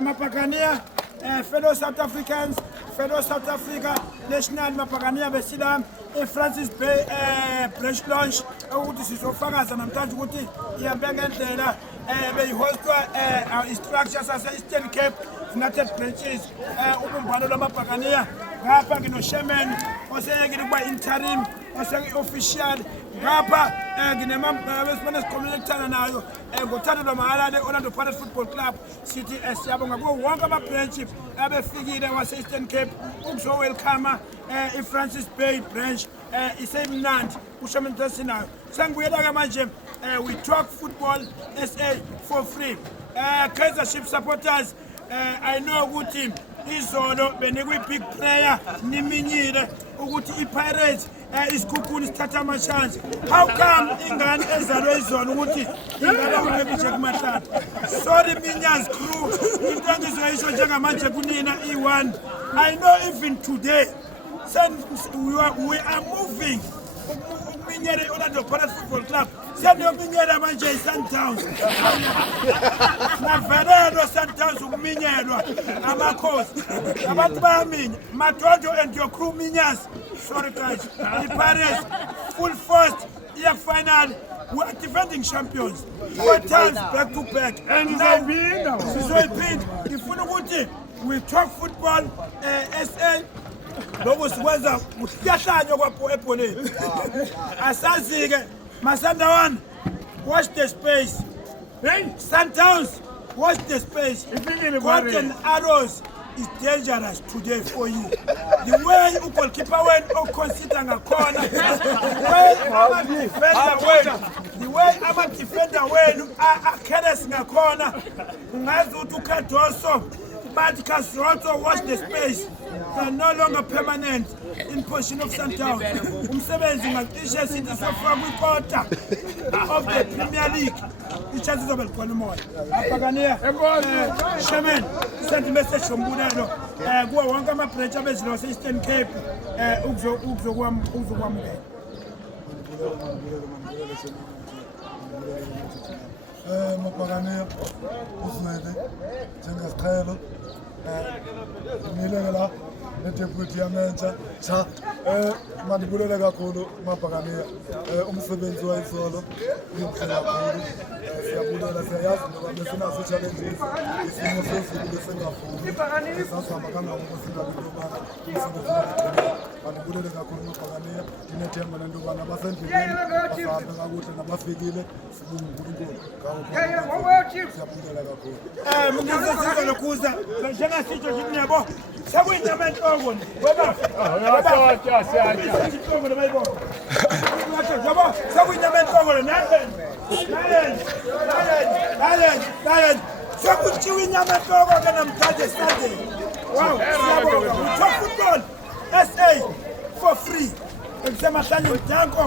Mapagania, fellow South Africans, fellow South Africa, National Mapagania Besilam, Francis Bay Branch Launch, ukuthi sizofakaza namhlanje ukuthi iyambeka endlela beyihostwa structures ase-Eastern Cape United Branches ubumbano lwamabhakaniya ngapha ngino-Sherman oseyekile ukuba interim ose-official ngapha nginemabesibona esikhomulekthana nayo ngothando lwamahalane Orlando Pirates Football Club sithi siyabonga kuwo wonke amabranch abefikile wase-Eastern Cape ukuzowelkhama i-Francis Bay Branch isemnandi uSherman sinayo sengibuyela-ke manje we talk football SA for free Kaizer Chiefs supporters I know ukuthi izolo benikwe big prayer niminyile ukuthi iPirates isikhukhuni sithatha amashance how come ingane ezalwe izolo ukuthi ingane uNebije kumahlala sorry Minyas crew into engizoyisho njengamanje kunina i1 I know even today we are moving ukuminyela iOrlando Pirates Football Club seniyominyela manje iSundowns navelelo Sundowns ukuminyelwa amakhosi abantu bayaminya Madondo and your crew Minyas sorry guys iPirates full force year final we are defending champions 4 times back to back and sizoyiphinda ngifuna ukuthi we talk football SA lokho sikwenza kuhlahlanywa kwapho ebholeni asazi-ke Masandawana watch the space Sundowns watch the space Golden Arrows is dangerous today for you the way ugoalkeeper wenu oconsider ngakhona the way ama-defender wenu a-careless ngakhona ungazi ukuthi uKhadoso but Kasroto watch the space they are no longer permanent in position of Sundowns umsebenzi ngacishe sithi sofika kwikota of the Premier League ichances zobe likhona umoya abhakaniya Sherman send message sombulelo kuwa wonke ama-branch abezilo wase-Eastern Cape ukuzokwamukela mabhakaniya usinede njengesiqhelo ngileke la nedeputy yamentsha cha mandibulele kakhulu mabhakaniya umsebenzi wayizolo yinhle kakhulu siyabulela siyayazi ngoba besinazo i-challenges isimo sezulu besingavumi sasihamba kangako singabintobana umsebenzi mandibulele kakhulu mabhakaniya ndinethemba lentobana basendleleni basahambe kakuhle nabafikile sibonga uNkulunkulu siyabulela kakhulu mngizesiza lokhuza njengasitsho ngithi yabo sekuyintama enhloko sekuyintama enhloko sekuthiwa inyama enhloko-ke namhlanje Sunday wow siyabonga we talk football SA for free ekusemahlanye danko